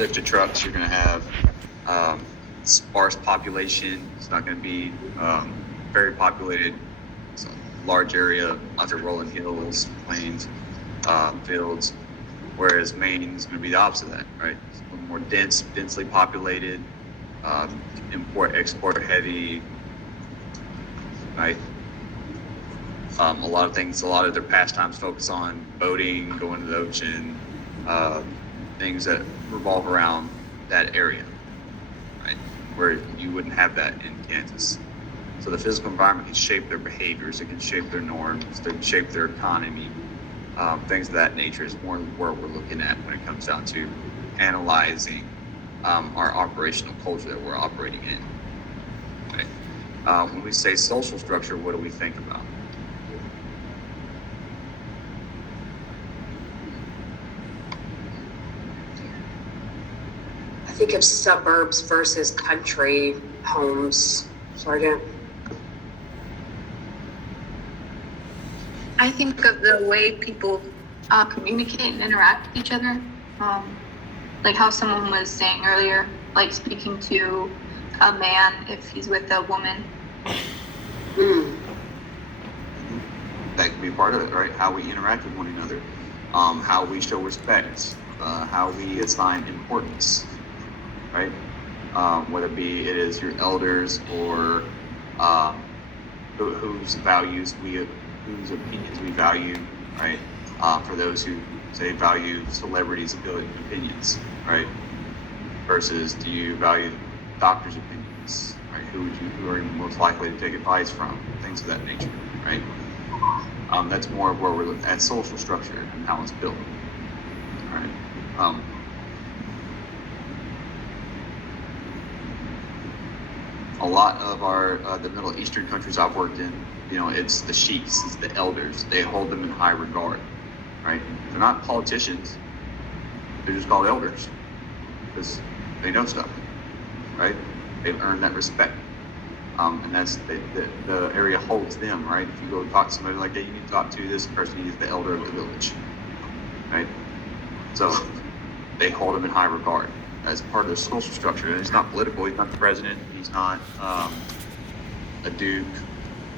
lifted trucks, you're going to have sparse population. It's not going to be very populated. It's a large area, lots of rolling hills, plains, fields. Whereas Maine is going to be the opposite of that, right? It's a little more densely populated, import, export heavy, right? A lot of their pastimes focus on boating, going to the ocean, things that revolve around that area, right? Where you wouldn't have that in Kansas. So the physical environment can shape their behaviors, it can shape their norms, it can shape their economy. Things of that nature is more where we're looking at when it comes down to analyzing our operational culture that we're operating in. Okay? When we say social structure, what do we think about? I think of suburbs versus country homes, Sergeant. I think of the way people communicate and interact with each other. Like how someone was saying earlier, like speaking to a man if he's with a woman. That can be part of it, right? How we interact with one another, how we show respect, how we assign importance, right? Whether it is your elders or whose opinions we value, right? For those who say value celebrities' opinions, right? Versus do you value doctors' opinions, right? Who are you most likely to take advice from? Things of that nature, right? That's more of where we're looking at social structure and how it's built, right? A lot of the Middle Eastern countries I've worked in, it's the sheikhs, it's the elders. They hold them in high regard, right? They're not politicians. They're just called elders because they know stuff, right? They've earned that respect. And that's the area holds them, right? If you go talk to somebody like, hey, you need to talk to this person, he's the elder of the village, right? So they hold him in high regard as part of their social structure. And it's not political. He's not the president. He's not a duke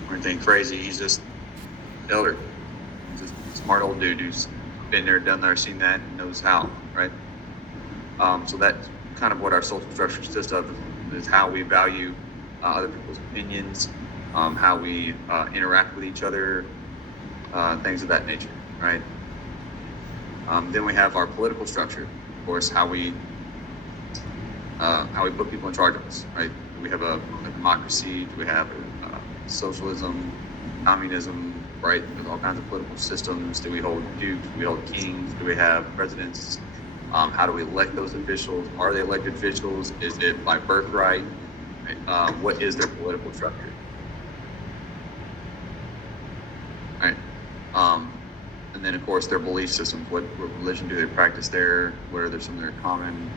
or anything crazy. He's just elder. He's just a smart old dude who's been there, done that, seen that, and knows how, right? So that's kind of what our social structure consists of, is how we value other people's opinions, how we interact with each other, things of that nature, right? Then we have our political structure, of course, how we put people in charge of us, right? Do we have a democracy? Do we have socialism, communism, right? With all kinds of political systems. Do we hold dukes? Do we hold kings? Do we have presidents? How do we elect those officials? Are they elected officials? Is it by birthright? Right? What is their political structure? Right. And then, of course, their belief systems. What religion do they practice there? What are some of their common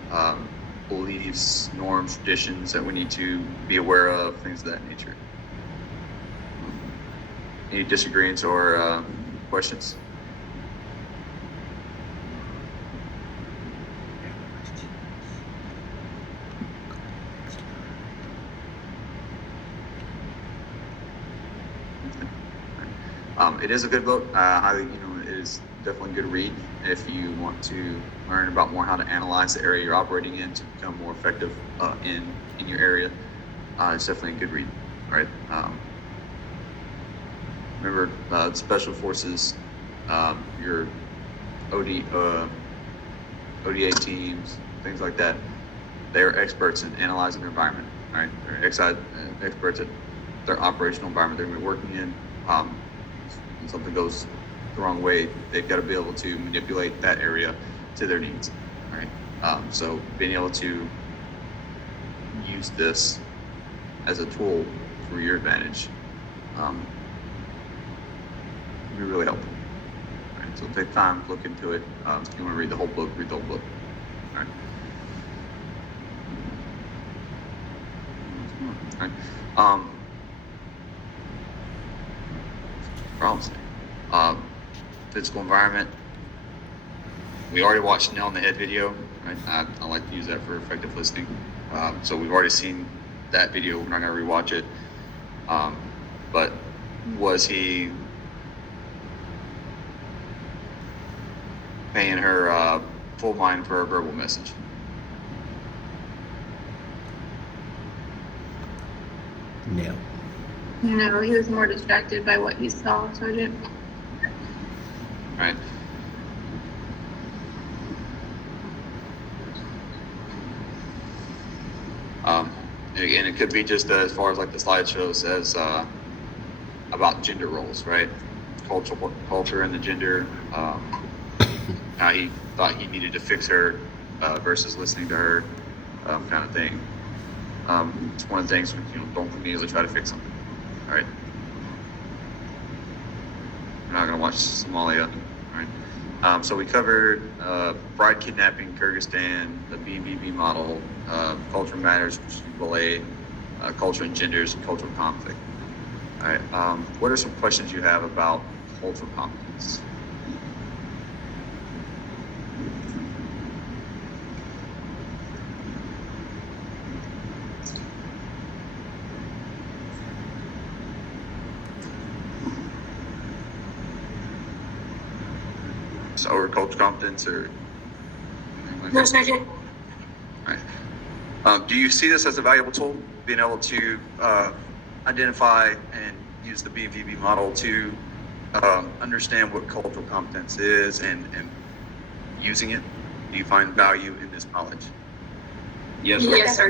beliefs, norms, traditions that we need to be aware of? Things of that nature. Any disagreements or questions? It is a good book. It is definitely a good read if you want to learn about more how to analyze the area you're operating in to become more effective in your area. It's definitely a good read, right? Remember, special forces, your ODA teams, things like that. They're experts in analyzing their environment, right? They're experts at their operational environment they're going to be working in. When something goes the wrong way, they've got to be able to manipulate that area to their needs, right? So being able to use this as a tool for your advantage can be really helpful. Right? So take time, look into it. If you want to read the whole book, read the whole book. All right. All right. Problems. Physical environment. we already watched Nail on the Head video. Right? I like to use that for effective listening. So we've already seen that video. We're not going to rewatch it. But was he paying her full mind for a verbal message? No. No, he was more distracted by what he saw, Sergeant. Right. And it could be just as far as like the slideshow says about gender roles, right? Culture and the gender. How he thought he needed to fix her versus listening to her, kind of thing. It's one of the things don't immediately try to fix something. All right. We're not gonna watch Somalia. All right. So we covered bride kidnapping, Kyrgyzstan, the BBB model, culture matters, ballet, culture and genders, and cultural conflict. All right. What are some questions you have about cultural competence? Or cultural competence, or No, Sergeant. right. Do you see this as a valuable tool, being able to identify and use the BVB model to understand what cultural competence is and using it? Do you find value in this knowledge? Yes, Yes, sir.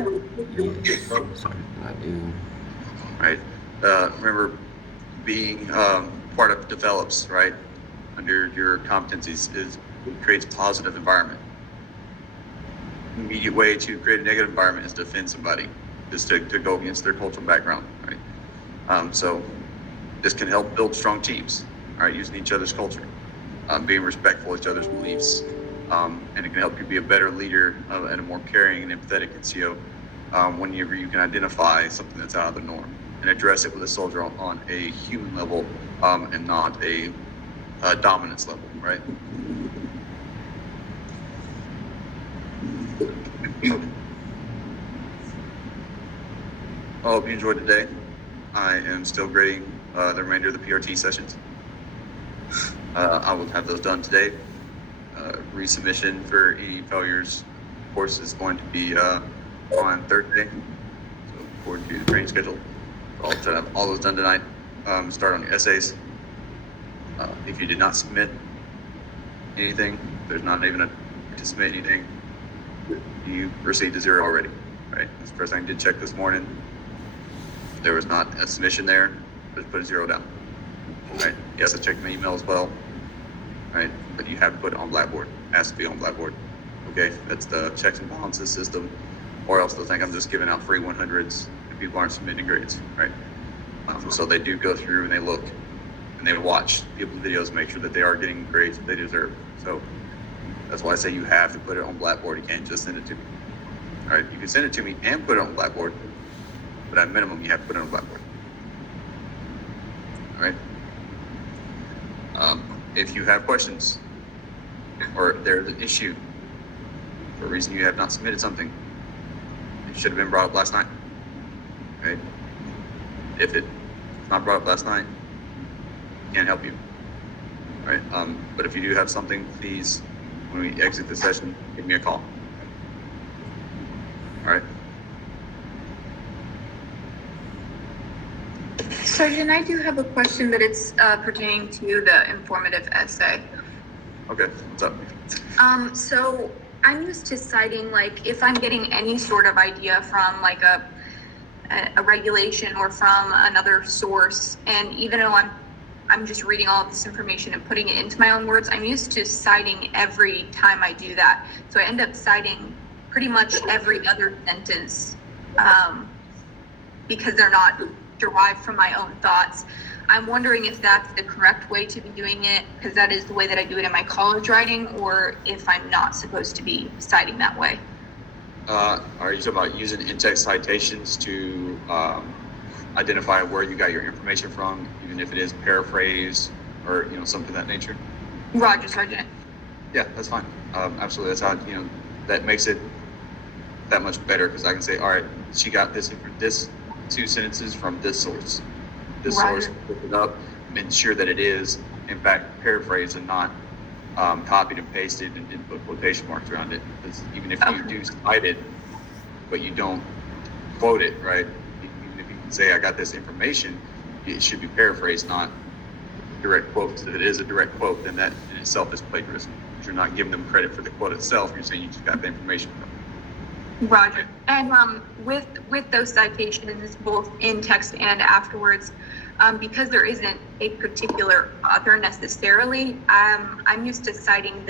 Yes, Sergeant, I do. Right. Remember, being part of develops, right, under your competencies creates a positive environment. The immediate way to create a negative environment is to offend somebody, is to go against their cultural background, right? So this can help build strong teams, all right, using each other's culture, being respectful of each other's beliefs, and it can help you be a better leader and a more caring and empathetic NCO whenever you can identify something that's out of the norm and address it with a soldier on a human level and not a dominance level, right? I hope you enjoyed the day. I am still grading the remainder of the PRT sessions. I will have those done today. Resubmission for any failures course is going to be on Thursday. So according to the training schedule, I'll try to have all those done tonight. Start on your essays. If you did not submit anything, there's not even to submit anything, you received a 0 already, right? That's the first thing I did check this morning. There was not a submission there, just put a 0 down, right? Yes, I checked my email as well, right? But you have to put it on Blackboard. It has to be on Blackboard, okay? That's the checks and balances system, or else they'll think I'm just giving out free 100s and people aren't submitting grades, right? So they do go through and they look and they watch people's videos, make sure that they are getting grades that they deserve. So that's why I say you have to put it on Blackboard. You can't just send it to me. All right, you can send it to me and put it on Blackboard, but at minimum, you have to put it on Blackboard. All right. If you have questions or there's an issue for a reason you have not submitted something, it should have been brought up last night. Right? If it's not brought up last night, can't help you. All right. But if you do have something, please, when we exit the session, give me a call. All right. Sergeant, I do have a question, but it's pertaining to the informative essay. Okay. What's up? So I'm used to citing, like, if I'm getting any sort of idea from like a regulation or from another source, and even though I'm just reading all of this information and putting it into my own words, I'm used to citing every time I do that. So I end up citing pretty much every other sentence because they're not derived from my own thoughts. I'm wondering if that's the correct way to be doing it, because that is the way that I do it in my college writing, or if I'm not supposed to be citing that way. Are you talking about using in-text citations to identify where you got your information from, even if it is paraphrase or something of that nature? Roger, Sergeant. Yeah, that's fine. Absolutely. That's how, that makes it that much better because I can say, all right, she got this 2 sentences from this source. This Right. source, pick it up, ensure that it is, in fact, paraphrased and not copied and pasted and put quotation marks around it. Because even if you Okay. do cite it, but you don't quote it, right? Even if you can say, I got this information, it should be paraphrased, not direct quotes. If it is a direct quote, then that in itself is plagiarism. Because you're not giving them credit for the quote itself. You're saying you just got the information from it. Roger. And with those citations, both in text and afterwards, because there isn't a particular author necessarily, I'm used to citing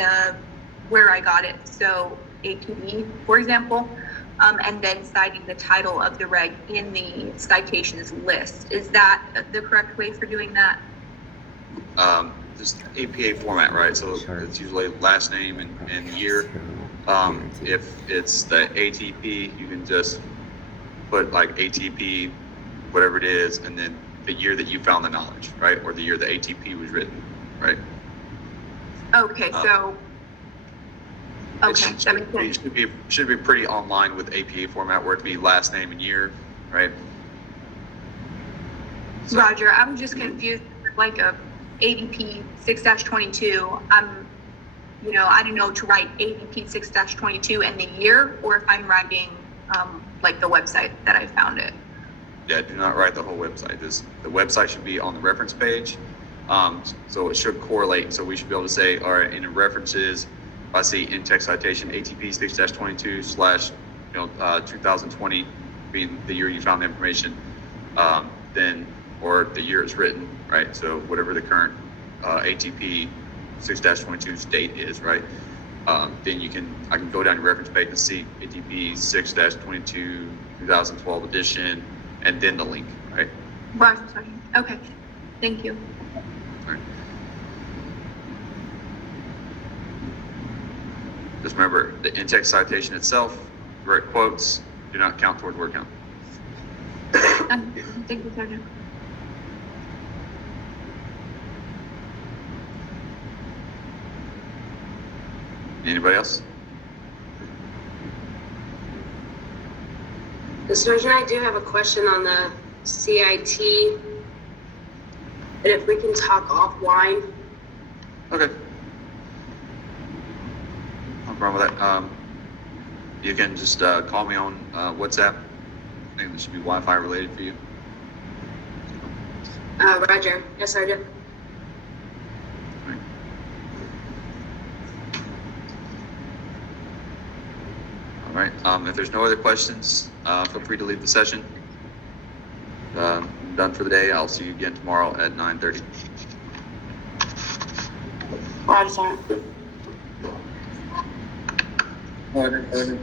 where I got it. So ATB, for example, and then citing the title of the reg in the citations list. Is that the correct way for doing that? Just APA format, right? So it's usually last name and year. If it's the ATP, you can just put like ATP, whatever it is, and then the year that you found the knowledge, right? Or the year the ATP was written, right? Okay, so It okay, that makes sense. should be pretty online with APA format where it be last name and year, right? So- Roger, I'm just confused, like a ADP 6-22, I don't know to write ADP 6-22 and the year, or if I'm writing, like the website that I found it. Yeah, do not write the whole website. The website should be on the reference page. So it should correlate. So we should be able to say, all right, in the references, if I see in text citation ATP 6-22 / 2020 being the year you found the information, then, or the year it's written, right? So whatever the current ATP 6-22 date is, right? Then I can go down your reference page and see ATP 6-22 2012 edition, and then the link, right? Roger, sorry. Okay, thank you. All right. Just remember, the in-text citation itself, direct quotes, do not count toward word count. Thank you, Sergeant. Anybody else? Sergeant, I do have a question on the CIT. And if we can talk offline. Okay. No problem with that. You can just call me on WhatsApp. I think this should be Wi-Fi related for you. Roger. Yes, Sergeant. All right. All right. If there's no other questions, feel free to leave the session. I'm done for the day. I'll see you again tomorrow at 9:30. Roger, Sergeant. Order.